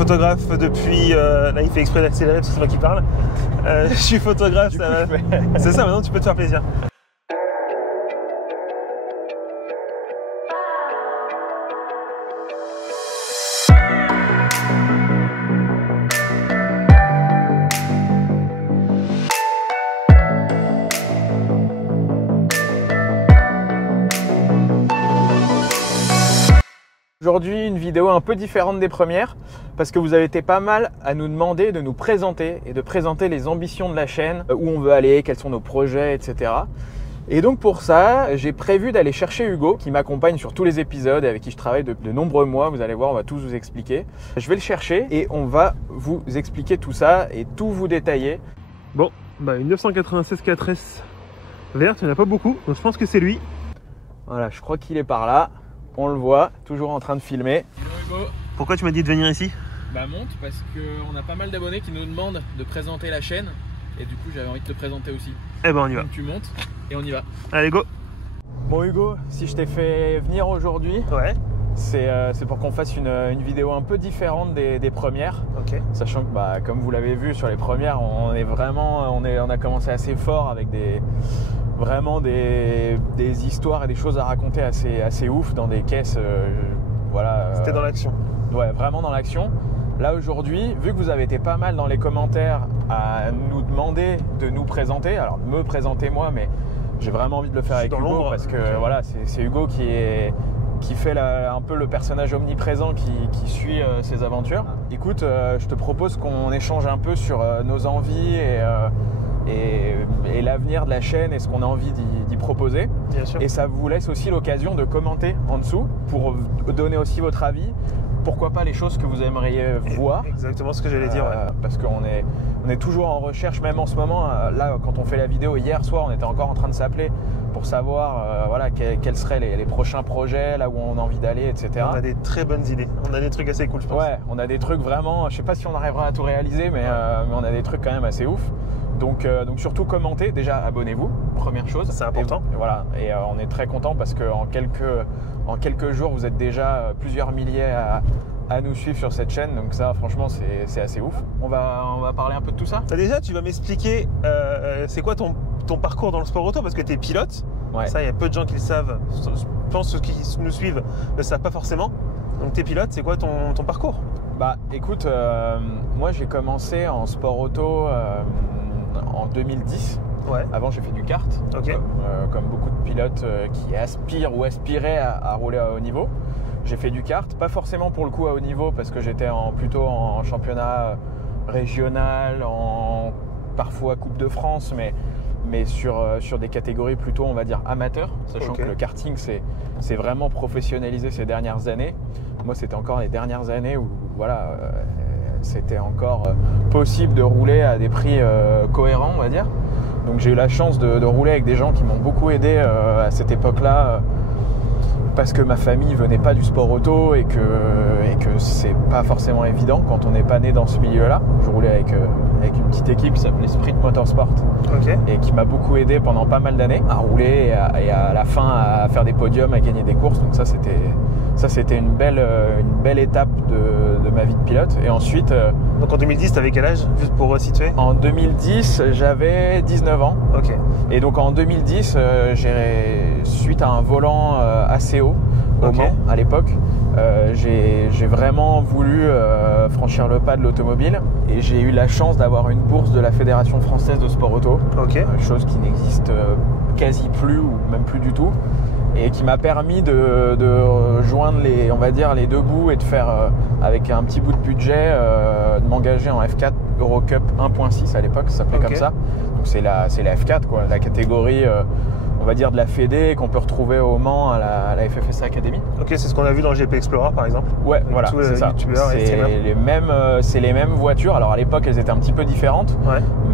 photographe depuis... là, il fait exprès d'accélérer parce que c'est moi qui parle. Je suis photographe, c'est ça, maintenant tu peux te faire plaisir. Aujourd'hui, une vidéo un peu différente des premières parce que vous avez été pas mal à nous demander de nous présenter et de présenter les ambitions de la chaîne, où on veut aller, quels sont nos projets, etc. Et donc pour ça, j'ai prévu d'aller chercher Hugo qui m'accompagne sur tous les épisodes et avec qui je travaille de nombreux mois. Vous allez voir, on va tous vous expliquer. Je vais le chercher et on va vous expliquer tout ça et tout vous détailler. Bon, une 996 4S verte, il n'y en a pas beaucoup, donc je pense que c'est lui. Voilà, je crois qu'il est par là. On le voit, toujours en train de filmer. Hello Hugo. Pourquoi tu m'as dit de venir ici? Monte parce qu'on a pas mal d'abonnés qui nous demandent de présenter la chaîne et du coup j'avais envie de te présenter aussi. Eh ben on y va. Donc tu montes et on y va. Allez go. Bon Hugo, si je t'ai fait venir aujourd'hui, ouais, c'est pour qu'on fasse une vidéo un peu différente des premières. Ok. Sachant que comme vous l'avez vu sur les premières, on a commencé assez fort avec vraiment des histoires et des choses à raconter assez ouf dans des caisses. Voilà. C'était dans l'action. Ouais, vraiment dans l'action. Là aujourd'hui, vu que vous avez été pas mal dans les commentaires à nous demander de nous présenter, alors me présenter moi, mais j'ai vraiment envie de le faire avec Hugo parce que voilà, c'est Hugo qui fait un peu le personnage omniprésent qui suit ses aventures. Écoute, je te propose qu'on échange un peu sur nos envies et l'avenir de la chaîne et ce qu'on a envie d'y proposer. Bien sûr. Et ça vous laisse aussi l'occasion de commenter en dessous pour donner aussi votre avis. Pourquoi pas les choses que vous aimeriez voir. Exactement ce que j'allais dire. Ouais. Parce qu'on est toujours en recherche, même en ce moment. Là, quand on fait la vidéo, hier soir, on était encore en train de s'appeler pour savoir quels seraient les prochains projets, là où on a envie d'aller, etc. On a des très bonnes idées. On a des trucs assez cool, je pense. Ouais, on a des trucs vraiment... Je sais pas si on arrivera à tout réaliser, mais on a des trucs quand même assez ouf. Donc surtout commentez, déjà abonnez-vous, première chose. C'est important. Voilà, et on est très content parce qu'en quelques jours, vous êtes déjà plusieurs milliers à nous suivre sur cette chaîne. Donc ça, franchement, c'est assez ouf. On va parler un peu de tout ça. Déjà, tu vas m'expliquer c'est quoi ton parcours dans le sport auto parce que tu es pilote. Ouais. Ça, il y a peu de gens qui le savent. Je pense que ceux qui nous suivent ne le savent pas forcément. Donc tu es pilote, c'est quoi ton parcours? Écoute, moi j'ai commencé en sport auto en 2010. Ouais. Avant, j'ai fait du kart, okay. Comme beaucoup de pilotes qui aspirent ou aspiraient à rouler à haut niveau. J'ai fait du kart, pas forcément pour le coup à haut niveau parce que j'étais plutôt en championnat régional, parfois Coupe de France, mais sur des catégories plutôt, on va dire, amateurs, sachant que le karting, c'est vraiment professionnalisé ces dernières années. Moi, c'était encore les dernières années où voilà, c'était encore possible de rouler à des prix cohérents, on va dire. Donc j'ai eu la chance de rouler avec des gens qui m'ont beaucoup aidé à cette époque-là parce que ma famille venait pas du sport auto et que c'est pas forcément évident quand on n'est pas né dans ce milieu-là. Je roulais avec une petite équipe qui s'appelait Sprint Motorsport, et qui m'a beaucoup aidé pendant pas mal d'années à rouler et à la fin à faire des podiums, à gagner des courses. Donc ça c'était une belle étape de ma vie de pilote. Et ensuite... Donc en 2010, tu avais quel âge, juste pour resituer? En 2010, j'avais 19 ans. Ok. Et donc en 2010, suite à un volant assez haut au Mans à l'époque, j'ai vraiment voulu franchir le pas de l'automobile et j'ai eu la chance d'avoir une bourse de la Fédération française de sport auto, chose qui n'existe quasi plus ou même plus du tout, et qui m'a permis de joindre les deux bouts et de faire avec un petit bout de budget de m'engager en F4 Eurocup 1.6 à l'époque, ça s'appelait comme ça. Donc c'est la F4 quoi, la catégorie on va dire de la Fédé qu'on peut retrouver au Mans à la FFSA Academy. Ok, c'est ce qu'on a vu dans GP Explorer par exemple. Ouais, voilà, c'est ça. C'est les mêmes voitures. Alors à l'époque, elles étaient un petit peu différentes,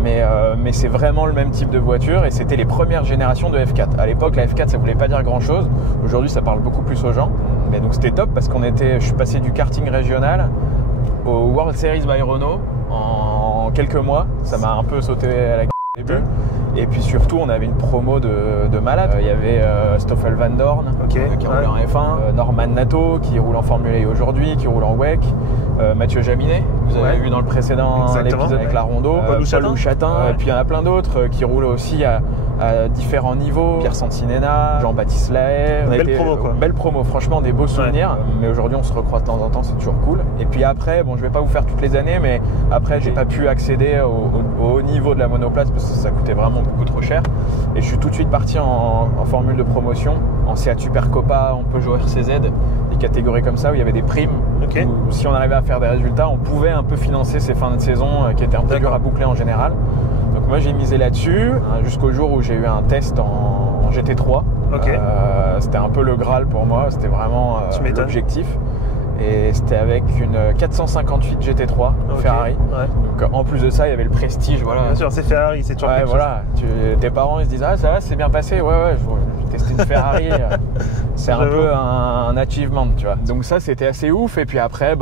mais c'est vraiment le même type de voiture et c'était les premières générations de F4. À l'époque, la F4, ça voulait pas dire grand-chose. Aujourd'hui, ça parle beaucoup plus aux gens. Mais donc c'était top parce je suis passé du karting régional au World Series by Renault en quelques mois. Ça m'a un peu sauté à la gueule au début. Et puis surtout, on avait une promo de malade. Il y avait Stoffel Van Dorn qui roule en F1, Norman Nato qui roule en Formule E aujourd'hui, qui roule en WEC, Mathieu Jaminet, vous avez vu dans le précédent épisode avec la Rondo, Paul Chatin, et puis il y en a plein d'autres qui roulent aussi à différents niveaux. Pierre Santinena, Jean-Baptiste Lahaye. Belle promo, franchement des beaux souvenirs. Mais aujourd'hui on se recroise de temps en temps, c'est toujours cool. Et puis après, bon je vais pas vous faire toutes les années, mais après j'ai pas pu accéder au haut niveau de la monoplace parce que ça coûtait vraiment beaucoup trop cher. Et je suis tout de suite parti en formule de promotion, en Seat Supercopa, en Peugeot RCZ, des catégories comme ça où il y avait des primes. Où si on arrivait à faire des résultats, on pouvait un peu financer ces fins de saison qui étaient un peu dures à boucler en général. Donc moi j'ai misé là-dessus jusqu'au jour où j'ai eu un test en GT3. C'était un peu le Graal pour moi, c'était vraiment l'objectif. Et c'était avec une 458 GT3 Ferrari. Donc en plus de ça, il y avait le prestige. Voilà. Bien sûr, c'est Ferrari, c'est toujours quelque chose. Tes parents ils se disent ah ça va, c'est bien passé. Ouais, j'ai testé une Ferrari. C'est un peu un achievement, tu vois. Donc ça c'était assez ouf. Et puis après,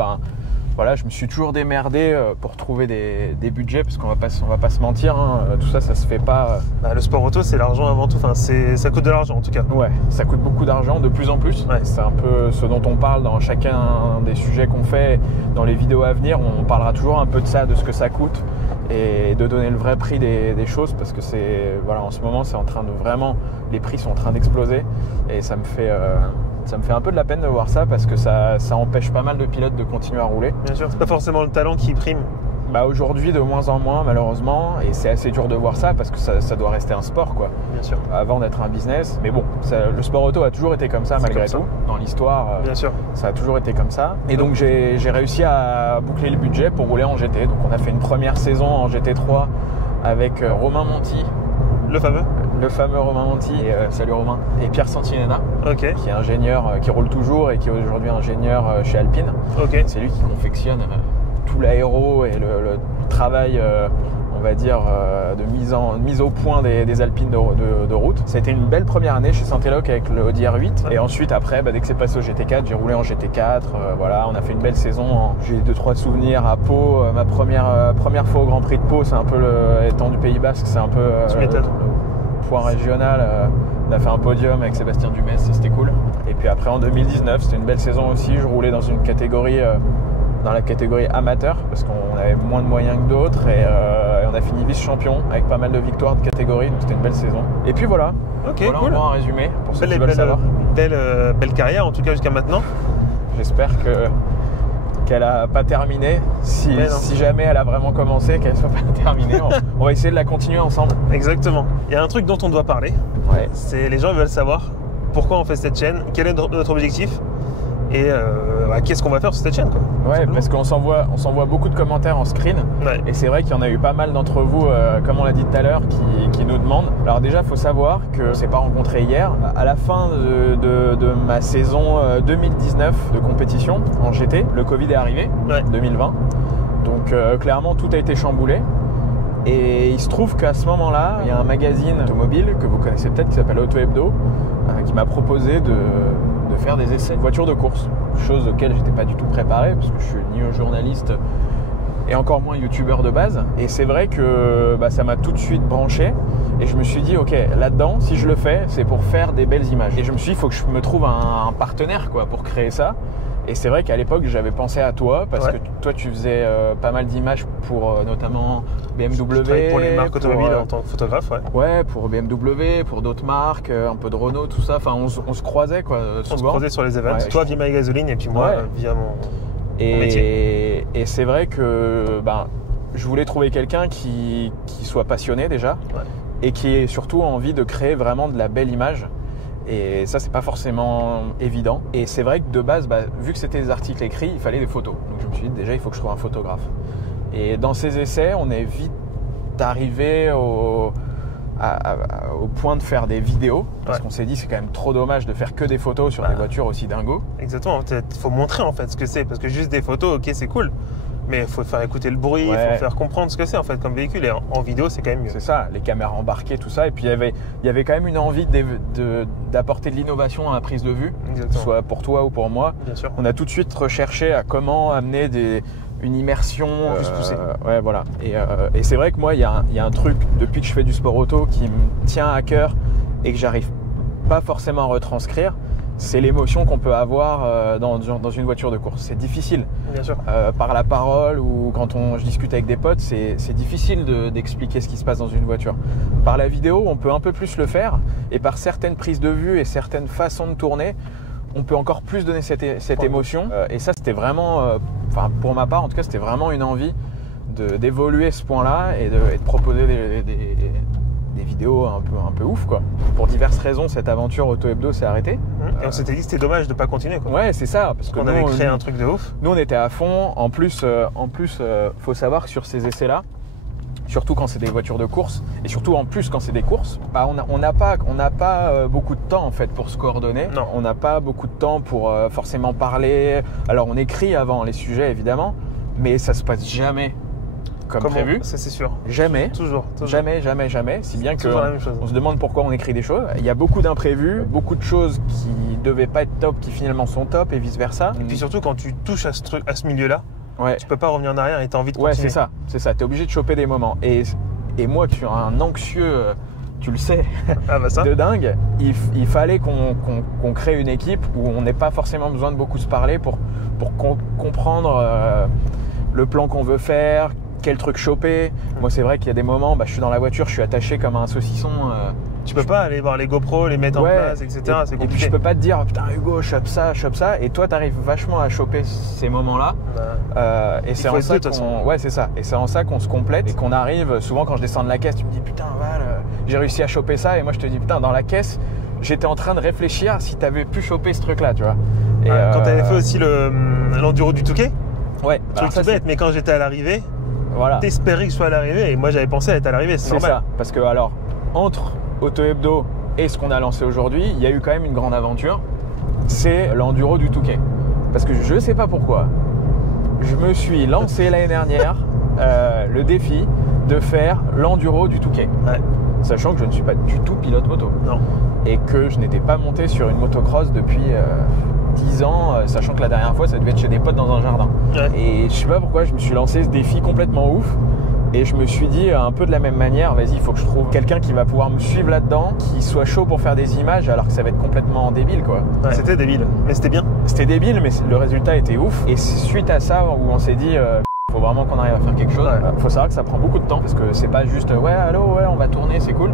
voilà, je me suis toujours démerdé pour trouver des budgets parce qu'on va pas se mentir, tout ça se fait pas. Le sport auto c'est l'argent avant tout, ça coûte de l'argent en tout cas. Ouais, ça coûte beaucoup d'argent de plus en plus. C'est un peu ce dont on parle dans chacun des sujets qu'on fait, dans les vidéos à venir, on parlera toujours un peu de ça, de ce que ça coûte et de donner le vrai prix des choses parce que en ce moment c'est en train de vraiment, les prix sont en train d'exploser et ça me fait un peu de la peine de voir ça parce que ça empêche pas mal de pilotes de continuer à rouler. Bien sûr, c'est pas forcément le talent qui prime. Aujourd'hui, de moins en moins, malheureusement, et c'est assez dur de voir ça parce que ça doit rester un sport, quoi. Bien sûr. Avant d'être un business. Mais bon, le sport auto a toujours été comme ça, malgré tout. Dans l'histoire, bien sûr. Ça a toujours été comme ça. Et donc, j'ai réussi à boucler le budget pour rouler en GT. Donc, on a fait une première saison en GT3 avec Romain Monti. Le fameux Romain Monti, salut Romain, et Pierre Santinena, qui est ingénieur, qui roule toujours et qui est aujourd'hui ingénieur chez Alpine. C'est lui qui confectionne tout l'aéro et le travail, on va dire, de mise au point des Alpines de route. Ça a été une belle première année chez Saint-Eloc avec le Audi R8. Et ensuite, après, dès que c'est passé au GT4, j'ai roulé en GT4. On a fait une belle saison. J'ai 2-3 souvenirs à Pau. Ma première fois au Grand Prix de Pau, c'est un peu étant du Pays Basque, c'est un peu le point régional. On a fait un podium avec Sébastien Dumès, c'était cool. Et puis après, en 2019, c'était une belle saison aussi. Je roulais dans la catégorie amateur parce qu'on avait moins de moyens que d'autres et on a fini vice-champion avec pas mal de victoires de catégorie, donc c'était une belle saison. Et puis voilà, cool. En résumé pour ceux qui veulent savoir. Belle carrière en tout cas jusqu'à maintenant. J'espère qu'elle n'a pas terminé. Si jamais elle a vraiment commencé, qu'elle ne soit pas terminée, on va essayer de la continuer ensemble. Exactement. Il y a un truc dont on doit parler. C'est les gens veulent savoir pourquoi on fait cette chaîne, quel est notre objectif. Et qu'est-ce qu'on va faire sur cette chaîne, quoi. Parce qu'on s'envoie beaucoup de commentaires en screen. Et c'est vrai qu'il y en a eu pas mal d'entre vous, comme on l'a dit tout à l'heure, qui nous demandent. Alors déjà, il faut savoir que on s'est pas rencontrés hier. À la fin de ma saison 2019 de compétition en GT, le Covid est arrivé, 2020. Donc clairement, tout a été chamboulé. Et il se trouve qu'à ce moment-là, il y a un magazine automobile que vous connaissez peut-être qui s'appelle Auto Hebdo, qui m'a proposé de faire des essais de voitures de course, chose auquel j'étais pas du tout préparé parce que je suis ni journaliste et encore moins youtubeur de base. Et c'est vrai que ça m'a tout de suite branché et je me suis dit ok, là-dedans si je le fais c'est pour faire des belles images. Et je me suis dit il faut que je me trouve un partenaire pour créer ça. Et c'est vrai qu'à l'époque j'avais pensé à toi parce que toi tu faisais pas mal d'images pour notamment BMW. Je travaille pour les marques automobiles en tant que photographe. Pour BMW, pour d'autres marques, un peu de Renault, tout ça. Enfin on se croisait souvent. On se croisait sur les events. Toi via MyGasoline et puis moi via mon métier. Et c'est vrai que je voulais trouver quelqu'un qui soit passionné déjà et qui ait surtout envie de créer vraiment de la belle image. Et ça, c'est pas forcément évident. Et c'est vrai que de base, vu que c'était des articles écrits, il fallait des photos. Donc je me suis dit, déjà, il faut que je trouve un photographe. Et dans ces essais, on est vite arrivé au point de faire des vidéos. Parce qu'on s'est dit, c'est quand même trop dommage de faire que des photos sur des voitures aussi dingos. Exactement. Il faut montrer en fait ce que c'est. Parce que juste des photos, ok, c'est cool. Mais il faut faire écouter le bruit, il faut faire comprendre ce que c'est en fait comme véhicule. Et en vidéo, c'est quand même mieux. C'est ça, les caméras embarquées, tout ça. Et puis il y avait quand même une envie d'apporter de l'innovation à la prise de vue, que ce soit pour toi ou pour moi. Bien sûr. On a tout de suite recherché à comment amener une immersion. Plus poussée. Ouais, voilà. Et c'est vrai que moi, il y a un truc, depuis que je fais du sport auto, qui me tient à cœur et que j'arrive pas forcément à retranscrire, c'est l'émotion qu'on peut avoir dans une voiture de course. C'est difficile. Bien sûr. Par la parole ou quand je discute avec des potes, c'est difficile d'expliquer ce qui se passe dans une voiture. Par la vidéo, on peut un peu plus le faire, et par certaines prises de vue et certaines façons de tourner, on peut encore plus donner cette émotion. Et ça, c'était vraiment, pour ma part en tout cas, c'était vraiment une envie d'évoluer ce point-là et de proposer des vidéos un peu ouf, quoi. Pour diverses raisons, cette aventure Auto Hebdo s'est arrêtée. Et on s'était dit que c'était dommage de ne pas continuer, quoi. Ouais, c'est ça. Parce qu'on avait créé un truc de ouf. Nous, on était à fond. En plus, faut savoir que sur ces essais-là, surtout quand c'est des voitures de course, et surtout en plus quand c'est des courses, on n'a pas beaucoup de temps en fait pour se coordonner. Non. On n'a pas beaucoup de temps pour forcément parler. Alors on écrit avant les sujets évidemment, mais ça se passe jamais comme prévu. Ça c'est sûr. Jamais. Toujours. Jamais. Si bien que on se demande pourquoi on écrit des choses. Il y a beaucoup d'imprévus, beaucoup de choses qui devaient pas être top, qui finalement sont top et vice versa. Et puis surtout quand tu touches à ce milieu-là, ouais. Tu peux pas revenir en arrière et tu as envie de continuer. Ouais, c'est ça. Tu es obligé de choper des moments. Et moi qui suis un anxieux, tu le sais, de dingue, il fallait qu'on crée une équipe où on n'ait pas forcément besoin de beaucoup se parler pour comprendre le plan qu'on veut faire, quel truc choper. Moi, c'est vrai qu'il y a des moments, je suis dans la voiture, je suis attaché comme un saucisson. Tu peux pas aller voir les GoPro, les mettre en place, etc. C'est compliqué. Et puis je peux pas te dire, putain Hugo, chope ça. Et toi, tu arrives vachement à choper ces moments-là. Et c'est en ça ouais, c'est ça. Et c'est en ça qu'on se complète et qu'on arrive. Souvent, quand je descends de la caisse, tu me dis, putain, Val, j'ai réussi à choper ça. Et moi, je te dis, putain, dans la caisse, j'étais en train de réfléchir si tu avais pu choper ce truc-là, tu vois. Et quand tu avais fait aussi l'enduro du Touquet, ouais, truc tout bête, mais quand j'étais à l'arrivée, voilà. T'espérais que je sois à l'arrivée. Et moi, j'avais pensé à être à l'arrivée. C'est normal. Ça. Parce que, alors, entre Auto Hebdo et ce qu'on a lancé aujourd'hui, il y a eu quand même une grande aventure, c'est l'enduro du Touquet. Parce que je ne sais pas pourquoi, je me suis lancé l'année dernière le défi de faire l'enduro du Touquet. Ouais. Sachant que je ne suis pas du tout pilote moto. Non. Et que je n'étais pas monté sur une motocross depuis 10 ans, sachant que la dernière fois, ça devait être chez des potes dans un jardin. Ouais. Et je sais pas pourquoi, je me suis lancé ce défi complètement ouf. Et je me suis dit un peu de la même manière, vas-y, il faut que je trouve quelqu'un qui va pouvoir me suivre là-dedans, qui soit chaud pour faire des images, alors que ça va être complètement débile, quoi. Ouais, c'était débile, mais c'était bien. C'était débile, mais le résultat était ouf. Et c'est suite à ça où on s'est dit, faut vraiment qu'on arrive à faire quelque chose. Faut savoir que ça prend beaucoup de temps, parce que c'est pas juste, on va tourner, c'est cool.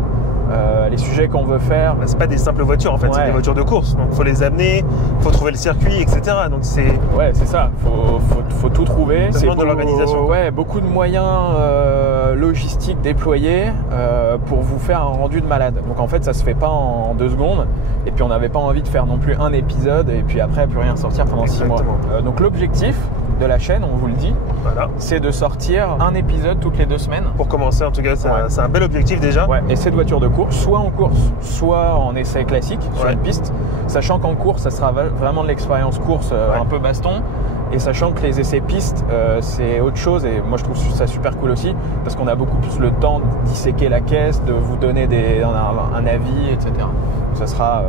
Les sujets qu'on veut faire, c'est pas des simples voitures en fait, c'est des voitures de course, donc faut les amener, faut trouver le circuit, etc. Donc c'est ça, faut tout trouver. C'est de l'organisation. Ouais, beaucoup de moyens logistiques déployés pour vous faire un rendu de malade. Donc en fait, ça se fait pas en 2 secondes. Et puis on n'avait pas envie de faire non plus un épisode et puis après plus rien sortir pendant 6 mois. Donc l'objectif de la chaîne, on vous le dit, c'est de sortir un épisode toutes les 2 semaines. Pour commencer, en tout cas, c'est un bel objectif déjà. Ouais. Et c'est de voiture de course, soit en course, soit en essai classique sur une piste. Sachant qu'en course, ça sera vraiment de l'expérience course un peu baston. Et sachant que les essais pistes, c'est autre chose. Et moi, je trouve ça super cool aussi parce qu'on a beaucoup plus le temps de disséquer la caisse, de vous donner un avis, etc. Donc, ça sera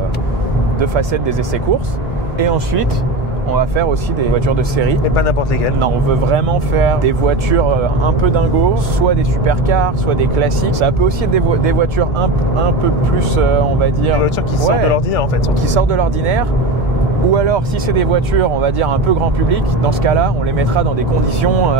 2 facettes des essais courses. Et ensuite, on va faire aussi des voitures de série. Mais pas n'importe lesquelles. Non, on veut vraiment faire des voitures un peu dingo, soit des supercars, soit des classiques. Ça peut aussi être des voitures un peu plus, on va dire... Des voitures qui sortent de l'ordinaire en fait. Surtout. Qui sortent de l'ordinaire. Ou alors, si c'est des voitures, on va dire un peu grand public, dans ce cas-là, on les mettra dans des conditions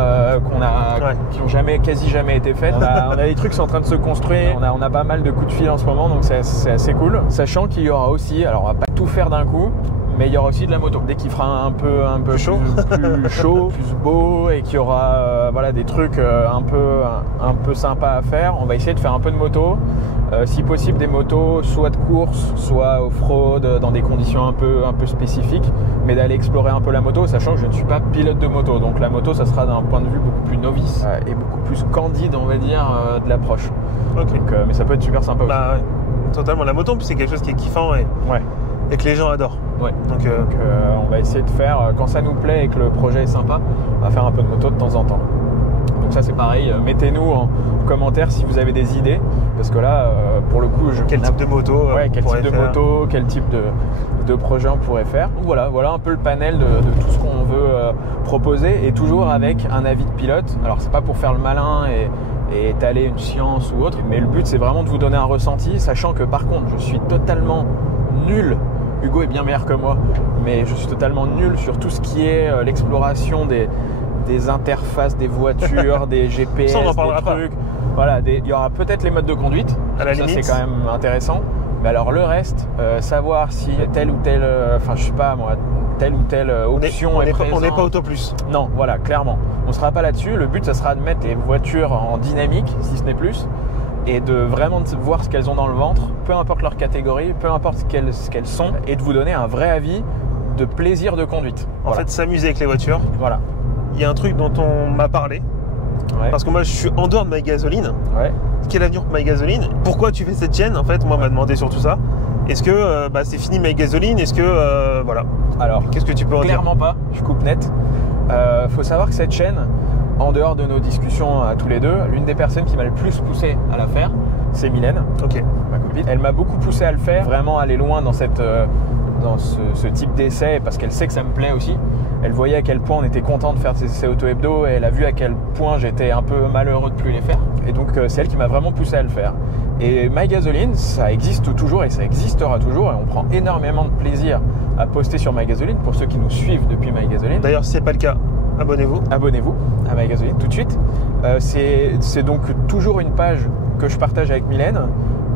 qui ont quasi jamais été faites. On a des trucs qui sont en train de se construire. On a pas mal de coups de fil en ce moment, donc c'est assez cool. Sachant qu'il y aura aussi, alors on va pas tout faire d'un coup, mais il y aura aussi de la moto. Dès qu'il fera un peu chaud, plus chaud, plus beau, et qu'il y aura des trucs un peu sympas à faire, on va essayer de faire un peu de moto. Si possible des motos soit de course, soit off-road, dans des conditions un peu spécifiques, mais d'aller explorer un peu la moto, sachant que je ne suis pas pilote de moto. Donc la moto, ça sera d'un point de vue beaucoup plus novice et beaucoup plus candide, on va dire, de l'approche. Okay. Donc, mais ça peut être super sympa aussi. Ouais. Totalement. La moto, en plus, c'est quelque chose qui est kiffant et que les gens adorent. Ouais. Donc on va essayer de faire, quand ça nous plaît et que le projet est sympa, on va faire un peu de moto de temps en temps. Donc ça c'est pareil, mettez-nous en commentaire si vous avez des idées, parce que là, pour le coup, quel type de moto quel type de moto, quel type de projet on pourrait faire. Donc voilà un peu le panel de tout ce qu'on veut proposer, et toujours avec un avis de pilote. Alors c'est pas pour faire le malin et étaler une science ou autre, mais le but c'est vraiment de vous donner un ressenti, sachant que par contre je suis totalement nul. Hugo est bien meilleur que moi, mais je suis totalement nul sur tout ce qui est l'exploration des interfaces, des voitures, des GPS, ça, on en parlera des trucs. Voilà, il y aura peut-être les modes de conduite, à la ça limite. C'est quand même intéressant. Mais alors le reste, savoir si telle ou telle, enfin je sais pas moi, telle ou telle option est présente. On n'est pas Auto Plus. Non, voilà, clairement. On ne sera pas là-dessus. Le but, ça sera de mettre les voitures en dynamique, si ce n'est plus, et de vraiment voir ce qu'elles ont dans le ventre, peu importe leur catégorie, peu importe ce qu'elles sont, et de vous donner un vrai avis de plaisir de conduite. En fait, s'amuser avec les voitures. Voilà. Il y a un truc dont on m'a parlé, parce que moi je suis en dehors de My Gasoline. Quel avenir pour My Gasoline? Pourquoi tu fais cette chaîne? En fait, moi on m'a demandé sur tout ça. Est-ce que c'est fini My Gasoline? Est-ce que voilà. Alors, qu'est-ce que tu peux en dire? Clairement pas, je coupe net. Faut savoir que cette chaîne, en dehors de nos discussions à tous les deux, l'une des personnes qui m'a le plus poussé à la faire, c'est Mylène, ma copine. Elle m'a beaucoup poussé à le faire, vraiment aller loin dans ce type d'essai, parce qu'elle sait que ça me plaît aussi. Elle voyait à quel point on était content de faire ces essais auto-hebdo, et elle a vu à quel point j'étais un peu malheureux de plus les faire. Et donc c'est elle qui m'a vraiment poussé à le faire. Et My Gasoline, ça existe toujours et ça existera toujours, et on prend énormément de plaisir à poster sur My Gasoline pour ceux qui nous suivent depuis My Gasoline. D'ailleurs, si ce n'est pas le cas, abonnez-vous. Abonnez-vous à My Gasoline tout de suite. C'est donc toujours une page que je partage avec Mylène,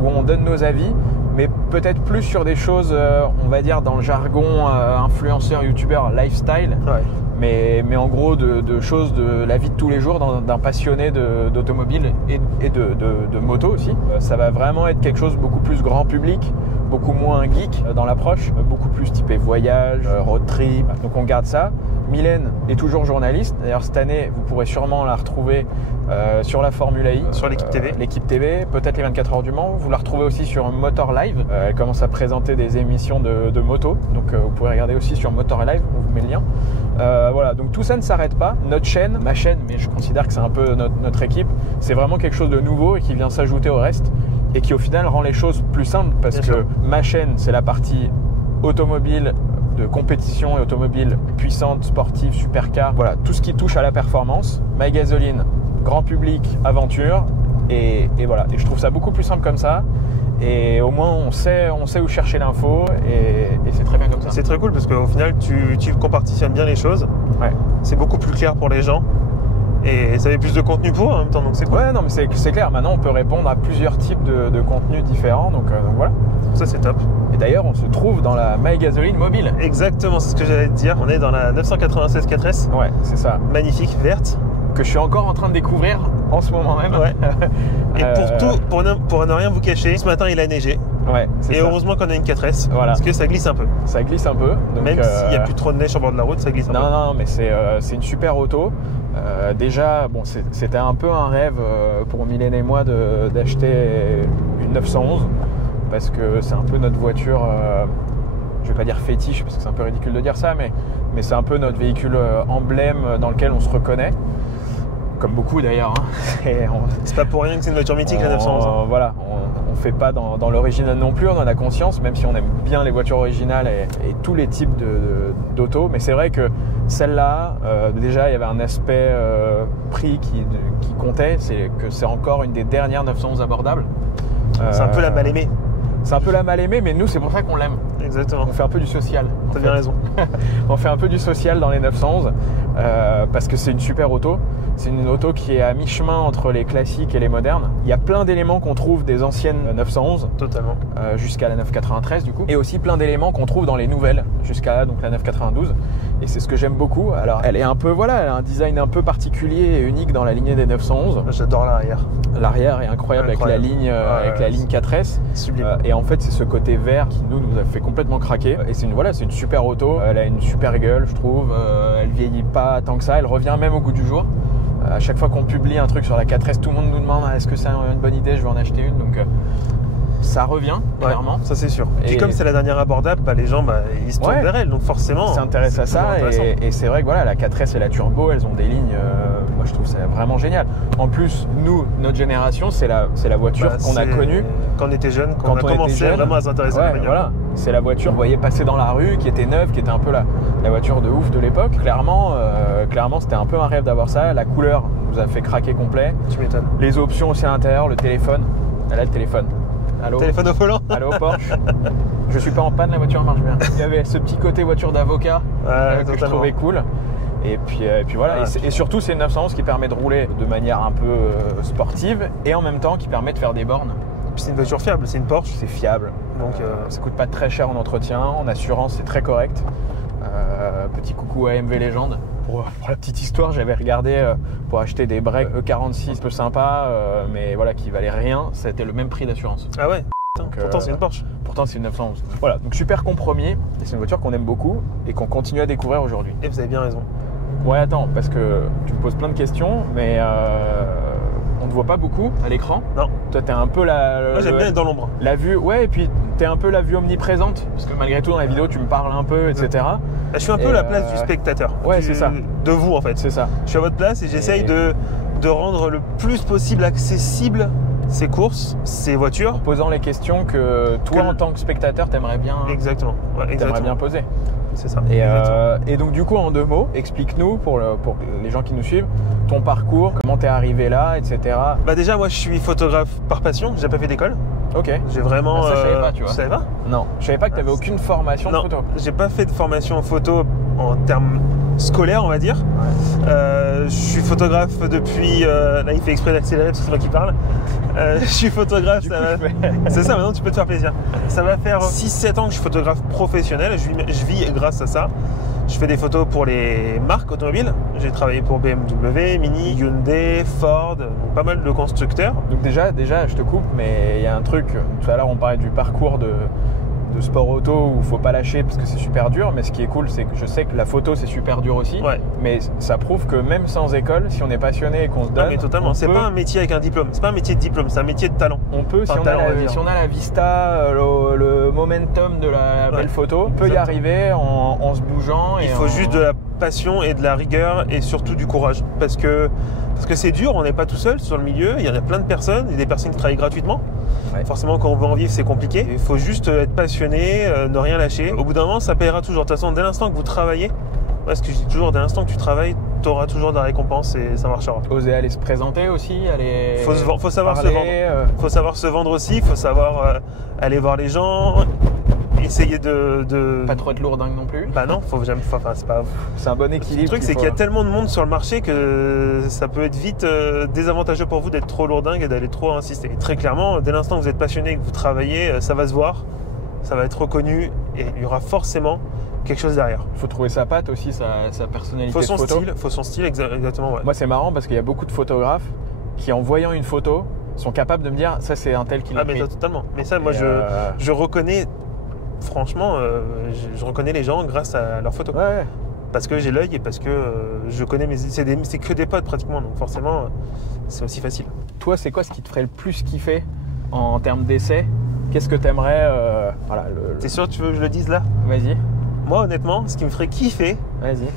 où on donne nos avis, mais peut-être plus sur des choses, on va dire dans le jargon influenceur, youtubeur, lifestyle. Mais en gros de choses de la vie de tous les jours d'un passionné d'automobile et de moto aussi. Ça va vraiment être quelque chose beaucoup plus grand public, beaucoup moins geek dans l'approche, beaucoup plus typé voyage, road trip. Donc on garde ça. Mylène est toujours journaliste. D'ailleurs cette année, vous pourrez sûrement la retrouver sur la Formule I, sur l'équipe TV. L'équipe TV, peut-être les 24 heures du Mans. Vous la retrouvez aussi sur Motor Live. Elle commence à présenter des émissions de moto. Donc vous pouvez regarder aussi sur Motor Live, on vous met le lien. Voilà, donc tout ça ne s'arrête pas. Notre chaîne, ma chaîne, mais je considère que c'est un peu notre équipe, c'est vraiment quelque chose de nouveau et qui vient s'ajouter au reste et qui au final rend les choses plus simples, parce que ma chaîne, c'est la partie automobile, de compétition et automobile puissante, sportive, supercar, voilà, tout ce qui touche à la performance. My Gasoline, grand public, aventure, et voilà. Et je trouve ça beaucoup plus simple comme ça. Et au moins on sait où chercher l'info, et c'est très bien comme ça. C'est très cool parce qu'au final tu compartitionnes bien les choses. C'est beaucoup plus clair pour les gens et ça fait plus de contenu pour eux en même temps, donc c'est cool. Ouais, non mais c'est clair, maintenant on peut répondre à plusieurs types de contenus différents, donc voilà. Ça c'est top. Et d'ailleurs on se trouve dans la My Gasoline mobile. Exactement, c'est ce que j'allais te dire. On est dans la 996 4S. Ouais, c'est ça. Magnifique, verte. Que je suis encore en train de découvrir en ce moment même. Et pour ne rien vous cacher, ce matin il a neigé. Et heureusement qu'on a une 4S, parce que ça glisse un peu. Ça glisse un peu. Donc même s'il n'y a plus trop de neige sur le bord de la route, ça glisse un peu. Non, mais c'est une super auto. Déjà, bon, c'était un peu un rêve pour Mylène et moi d'acheter une 911, parce que c'est un peu notre voiture, je vais pas dire fétiche, parce que c'est un peu ridicule de dire ça, mais c'est un peu notre véhicule emblème dans lequel on se reconnaît. Comme beaucoup d'ailleurs. C'est pas pour rien que c'est une voiture mythique la 911. Voilà, on fait pas dans l'original non plus, on en a conscience, même si on aime bien les voitures originales et tous les types d'auto. Mais c'est vrai que celle-là, déjà il y avait un aspect prix qui comptait, c'est que c'est encore une des dernières 911 abordables. C'est un peu la mal-aimée. C'est un peu la mal-aimée, mais nous c'est pour ça qu'on l'aime. Exactement. On fait un peu du social. T'as bien raison. On fait un peu du social dans les 911 parce que c'est une super auto. C'est une auto qui est à mi-chemin entre les classiques et les modernes. Il y a plein d'éléments qu'on trouve des anciennes 911. Totalement. Jusqu'à la 993 du coup. Et aussi plein d'éléments qu'on trouve dans les nouvelles jusqu'à donc la 992. Et c'est ce que j'aime beaucoup. Alors elle est un peu, voilà, elle a un design un peu particulier et unique dans la lignée des 911. J'adore l'arrière. L'arrière est incroyable. Avec la ligne 4S. Sublime. Et en fait c'est ce côté vert qui nous a fait complètement craquer. Et c'est une super auto. Elle a une super gueule, je trouve. Elle vieillit pas tant que ça. Elle revient même au goût du jour. À chaque fois qu'on publie un truc sur la 4S, tout le monde nous demande est-ce que c'est une bonne idée, je vais en acheter une. Donc ça revient, clairement. Ça c'est sûr. Et puis comme c'est la dernière abordable, les gens ils se tournent vers elle, donc forcément s'intéressent à ça. Et c'est vrai que voilà, la 4S et la turbo, elles ont des lignes, moi je trouve ça c'est vraiment génial. En plus, nous, notre génération, c'est la voiture qu'on a connue. Quand on était jeune, quand on a commencé vraiment à s'intéresser à la bagnole. Voilà. C'est la voiture, vous voyez passer dans la rue, qui était neuve, qui était un peu la voiture de ouf de l'époque. Clairement, c'était un peu un rêve d'avoir ça. La couleur nous a fait craquer complet. Tu m'étonnes. Les options aussi à l'intérieur, le téléphone. Là, le téléphone. Allô ? Téléphone au volant. Allô, Porsche. Je suis pas en panne, la voiture marche bien. Il y avait ce petit côté voiture d'avocat que je trouvais cool. Et puis voilà. Et surtout, c'est une 911 qui permet de rouler de manière un peu sportive et en même temps qui permet de faire des bornes. C'est une voiture fiable, c'est une Porsche. C'est fiable. Donc ça coûte pas très cher en entretien, en assurance, c'est très correct. Petit coucou à AMV Légende. Pour la petite histoire, j'avais regardé pour acheter des breaks E46 un peu sympas, mais voilà, qui valaient rien. C'était le même prix d'assurance. Ah ouais. Pourtant, c'est une Porsche. Pourtant, c'est une 911. Voilà, donc super compromis. Et c'est une voiture qu'on aime beaucoup et qu'on continue à découvrir aujourd'hui. Et vous avez bien raison. Ouais, attends, parce que tu me poses plein de questions, mais on ne te voit pas beaucoup à l'écran. Non. Toi, t'es un peu Moi, j'aime bien être dans l'ombre. La vue, ouais, et puis t'es un peu la vue omniprésente, parce que malgré tout, dans la vidéo, tu me parles un peu, etc. Je suis un peu la place du spectateur. Ouais, c'est ça. De vous, en fait. C'est ça. Je suis à votre place et j'essaye de rendre le plus possible accessible ces courses, ces voitures. En posant les questions que toi, en tant que spectateur, t'aimerais bien, exactement. Ouais, t'aimerais bien poser. C'est ça. Et donc, du coup, en 2 mots, explique-nous, pour les gens qui nous suivent, ton parcours, comment t'es arrivé là, etc. Bah déjà, moi, je suis photographe par passion. J'ai pas fait d'école. Ok. J'ai vraiment. Ça, je savais pas, tu vois. Tu savais pas ? Non. Je savais pas que t'avais aucune formation de photo. J'ai pas fait de formation en photo en termes scolaires, on va dire. Ouais. Je suis photographe depuis. Là, il fait exprès d'accélérer parce que c'est moi qui parle. Je suis photographe. C'est ça, maintenant tu peux te faire plaisir. Ça va faire 6-7 ans que je suis photographe professionnel. Je vis grâce à ça. Je fais des photos pour les marques automobiles. J'ai travaillé pour BMW, Mini, Hyundai, Ford, donc pas mal de constructeurs. Donc déjà, je te coupe, mais il y a un truc. Tout à l'heure, on parlait du parcours de sport auto où il faut pas lâcher parce que c'est super dur. Mais ce qui est cool, c'est que je sais que la photo, c'est super dur aussi. Ouais. Mais ça prouve que même sans école, si on est passionné et qu'on se donne, mais totalement. C'est pas un métier avec un diplôme. C'est pas un métier de diplôme. C'est un métier de talent. On peut, si on a la vista, le momentum de la belle photo, on peut y arriver en se bougeant. Il faut juste de la passion et de la rigueur et surtout du courage. Parce que c'est dur. On n'est pas tout seul sur le milieu. Il y en a plein de personnes. Il y a des personnes qui travaillent gratuitement. Ouais. Forcément, quand on veut en vivre, c'est compliqué. Il faut juste être passionné, ne rien lâcher. Au bout d'un moment, ça paiera toujours. De toute façon, dès l'instant que vous travaillez, ce que je dis toujours, dès l'instant que tu travailles, tu auras toujours de la récompense et ça marchera. Oser aller se présenter aussi, aller. Faut savoir se vendre. Faut savoir se vendre aussi. Faut savoir aller voir les gens. Essayer de. Pas trop être lourdingue non plus. Bah non, faut jamais. Enfin, c'est pas. C'est un bon équilibre. Le truc, c'est qu'il y a tellement de monde sur le marché que ça peut être vite désavantageux pour vous d'être trop lourdingue et d'aller trop insister. Et très clairement, dès l'instant que vous êtes passionné et que vous travaillez, ça va se voir, ça va être reconnu et il y aura forcément quelque chose derrière. Il faut trouver sa patte aussi, sa personnalité. Faut son style, exactement. Ouais. Moi, c'est marrant parce qu'il y a beaucoup de photographes qui, en voyant une photo, sont capables de me dire ça, c'est un tel qui l'a pris. Mais totalement. Mais ça, moi, je reconnais. Franchement, je reconnais les gens grâce à leurs photos. Ouais. Parce que j'ai l'œil et parce que je connais c'est que des potes pratiquement, donc forcément, c'est aussi facile. Toi, c'est quoi ce qui te ferait le plus kiffer en termes d'essai ? Qu'est-ce que t'aimerais T'es sûr que tu veux que je le dise là ? Vas-y. Moi, honnêtement, ce qui me ferait kiffer. Vas-y.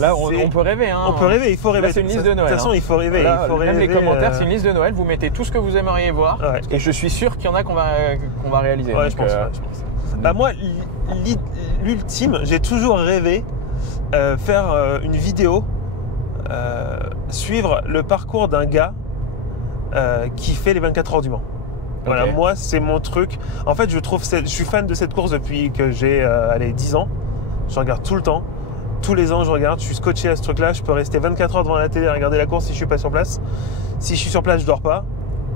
Là, on peut rêver. Hein. On peut rêver, il faut rêver. Là, c'est une liste de Noël. De toute façon, il faut rêver. Là, il faut même rêver, les commentaires, c'est une liste de Noël. Vous mettez tout ce que vous aimeriez voir. Ouais. Et je suis sûr qu'il y en a qu'on va réaliser. Ouais, donc, je pense. Bah moi, l'ultime, j'ai toujours rêvé faire une vidéo, suivre le parcours d'un gars qui fait les 24 heures du Mans. Voilà, okay. Moi, c'est mon truc. En fait, je suis fan de cette course depuis que j'ai 10 ans. Je regarde tout le temps. Tous les ans, je regarde. Je suis scotché à ce truc-là. Je peux rester 24 heures devant la télé et regarder la course si je suis pas sur place. Si je suis sur place, je dors pas.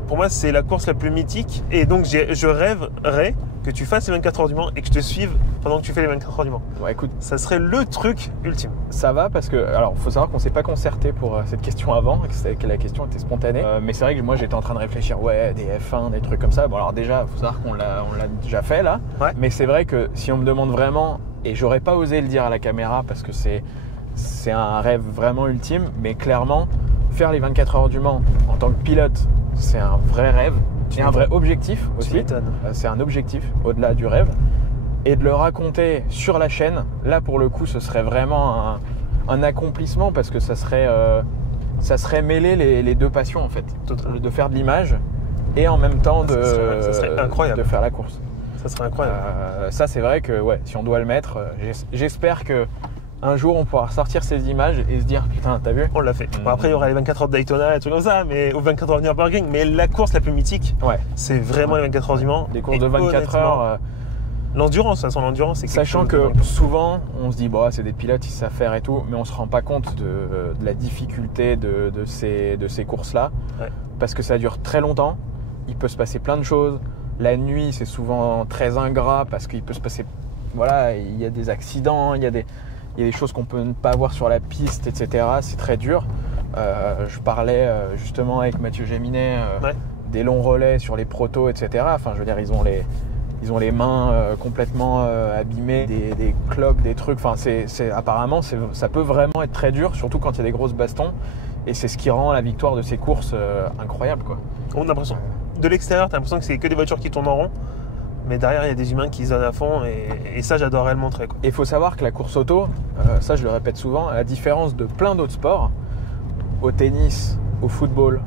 Pour moi, c'est la course la plus mythique. Et donc, je rêverais que tu fasses les 24 heures du Mans et que je te suive pendant que tu fais les 24 heures du Mans. Ouais, écoute, ça serait le truc ultime. Ça va parce que, alors, faut savoir qu'on s'est pas concerté pour cette question avant, que la question était spontanée. Mais c'est vrai que moi, j'étais en train de réfléchir, des F1, des trucs comme ça. Bon, alors déjà, faut savoir qu'on l'a déjà fait là. Ouais. Mais c'est vrai que si on me demande vraiment, et j'aurais pas osé le dire à la caméra parce que c'est un rêve vraiment ultime, mais clairement, faire les 24 heures du Mans en tant que pilote, c'est un vrai rêve. Et un vrai objectif aussi. C'est un objectif au-delà du rêve. Et de le raconter sur la chaîne, là pour le coup, ce serait vraiment un accomplissement parce que ça serait ça serait mêler les deux passions en fait. Totalement. De faire de l'image et en même temps ça serait incroyable. de faire la course. Ça serait incroyable. Ça c'est vrai que ouais, si on doit le mettre, j'espère que un jour on pourra sortir ces images et se dire putain, t'as vu? On l'a fait. Bon, après il y aura les 24 heures de Daytona et tout comme ça, ou 24 heures de Nürburgring, mais la course la plus mythique, c'est vraiment les 24 heures du Mans. Des courses de 24 heures. L'endurance, de toute façon, l'endurance, c'est quelque sachant chose que souvent on se dit bon, c'est des pilotes, ils savent faire et tout, mais on se rend pas compte de la difficulté de ces courses-là, parce que ça dure très longtemps, il peut se passer plein de choses. La nuit, c'est souvent très ingrat parce qu'il peut se passer, voilà, il y a des accidents, il y a des choses qu'on peut ne pas voir sur la piste, etc. C'est très dur. Je parlais justement avec Mathieu Géminet des longs relais sur les protos, etc. Enfin, je veux dire, ils ont les mains complètement abîmées, des cloques, des trucs. Enfin, apparemment, ça peut vraiment être très dur, surtout quand il y a des grosses bastons. Et c'est ce qui rend la victoire de ces courses incroyable, quoi. On a l'impression. De l'extérieur, tu as l'impression que c'est que des voitures qui tournent en rond. Mais derrière, il y a des humains qui se donnent à fond. Et ça, j'adorerais le montrer, quoi. Et il faut savoir que la course auto, ça je le répète souvent, à la différence de plein d'autres sports, au tennis, au football,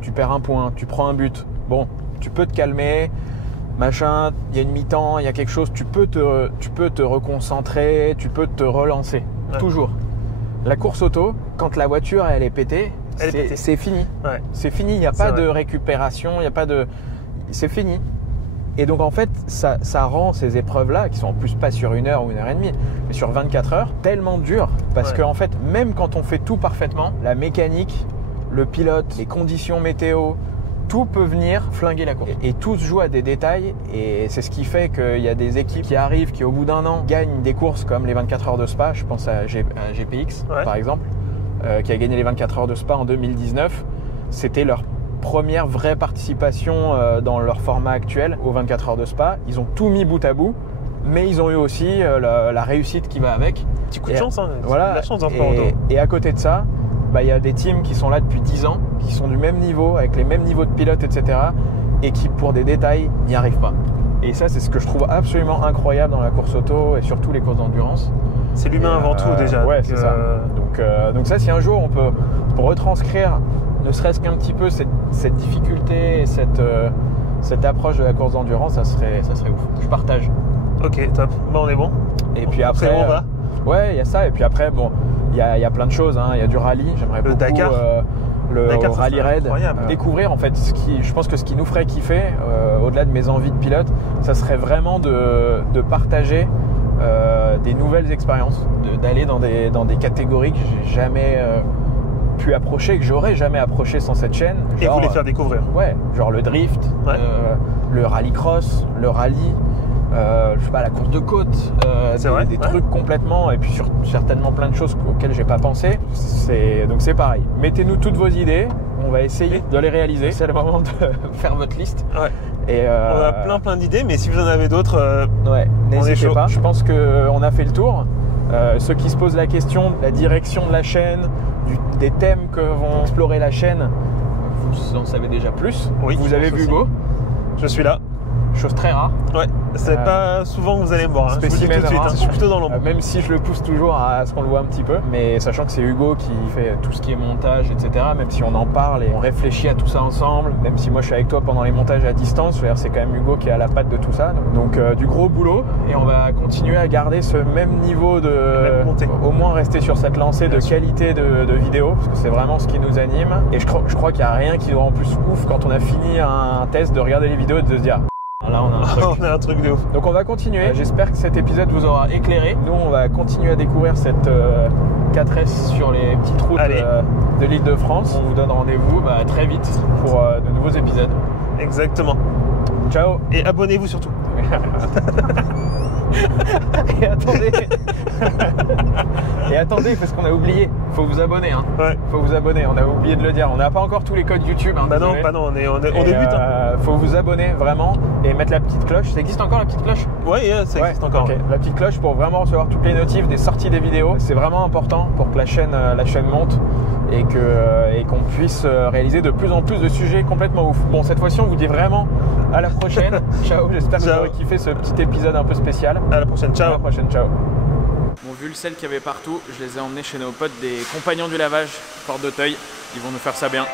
tu perds un point, tu prends un but. Bon, tu peux te calmer. Machin, il y a une mi-temps, il y a quelque chose, tu peux te reconcentrer, tu peux te relancer, toujours. La course auto, quand la voiture elle est pétée, c'est fini. Ouais. C'est fini, il n'y a pas de récupération, il n'y a pas de... C'est fini. Et donc en fait, ça rend ces épreuves-là, qui sont en plus pas sur 1 heure ou 1 heure et demie, mais sur 24 heures, tellement dures. Parce qu'en fait, même quand on fait tout parfaitement, la mécanique, le pilote, les conditions météo, tout peut venir flinguer la course. Et tout se joue à des détails, et c'est ce qui fait qu'il y a des équipes qui arrivent, qui au bout d'un an gagnent des courses comme les 24 heures de Spa. Je pense à GPX par exemple, qui a gagné les 24 heures de Spa en 2019. C'était leur première vraie participation dans leur format actuel aux 24 heures de Spa. Ils ont tout mis bout à bout, mais ils ont eu aussi la réussite qui va avec. Petit coup de chance, voilà. La chance dans sport auto. Et à côté de ça, il y a des teams qui sont là depuis 10 ans, qui sont du même niveau, avec les mêmes niveaux de pilotes, etc. et qui, pour des détails, n'y arrivent pas. Et ça, c'est ce que je trouve absolument incroyable dans la course auto et surtout les courses d'endurance. C'est l'humain avant tout déjà. Ouais, c'est ça. Donc ça, si un jour on peut retranscrire ne serait-ce qu'un petit peu cette difficulté et cette approche de la course d'endurance, ça serait ouf. Je partage. Ok, top. Bon, on est bon. Et puis après, on va. Ouais, il y a ça. Et puis après, bon, il y a plein de choses. Il y a du rallye. J'aimerais beaucoup. Dakar. Le Dakar, rallye raid, découvrir en fait je pense que ce qui nous ferait kiffer, au-delà de mes envies de pilote, ça serait vraiment de partager des nouvelles expériences, d'aller dans des catégories que j'ai jamais pu approcher, que j'aurais jamais approché sans cette chaîne. Et vous les faire découvrir. Ouais, genre le drift, le rallye-cross, le rallye, je sais pas, la course de côte, des trucs complètement, et puis certainement plein de choses auxquelles j'ai pas pensé. Donc c'est pareil. Mettez-nous toutes vos idées, on va essayer de les réaliser. C'est le moment de faire votre liste. Ouais. Et on a plein d'idées, mais si vous en avez d'autres, n'hésitez pas. Je pense qu'on a fait le tour. Ceux qui se posent la question de la direction de la chaîne, des thèmes que vont explorer la chaîne, vous en savez déjà plus. Oui, vous avez vu Hugo. Je suis là. Chose très rare. Ouais, c'est pas souvent que vous allez me voir. Je vous le dis tout de suite, je suis plutôt dans l'ombre. Même si je le pousse toujours à ce qu'on le voit un petit peu. Mais sachant que c'est Hugo qui fait tout ce qui est montage, etc. Même si on en parle et on réfléchit à tout ça ensemble. Même si moi je suis avec toi pendant les montages à distance, c'est quand même Hugo qui est à la patte de tout ça. Donc du gros boulot. Et on va continuer à garder ce même niveau de... Au moins rester sur cette lancée de qualité de vidéo. Parce que c'est vraiment ce qui nous anime. Et je crois qu'il n'y a rien qui rend plus ouf quand on a fini un test de regarder les vidéos et de se dire... Là, on a un truc de ouf. Donc on va continuer. J'espère que cet épisode vous aura éclairé. Nous, on va continuer à découvrir cette 4S sur les petites routes de l'Île-de-France. On vous donne rendez-vous très vite pour de nouveaux épisodes. Exactement. Ciao. Et abonnez-vous surtout. Et attendez, parce qu'on a oublié. Faut vous abonner. Faut vous abonner. On a oublié de le dire. On n'a pas encore tous les codes YouTube. Non, on débute. Faut vous abonner vraiment et mettre la petite cloche. Ça existe encore la petite cloche? Oui, ça existe encore. Okay. La petite cloche pour vraiment recevoir toutes les notifs des sorties des vidéos. C'est vraiment important pour que la chaîne monte et qu'on puisse réaliser de plus en plus de sujets complètement ouf. Bon, cette fois-ci, on vous dit vraiment à la prochaine. Ciao. J'espère que vous aurez kiffé ce petit épisode un peu spécial. À la prochaine. Ciao. À la prochaine. Ciao. Bon, vu le sel qu'il y avait partout, je les ai emmenés chez nos potes des Compagnons du Lavage, Porte d'Auteuil. Ils vont nous faire ça bien.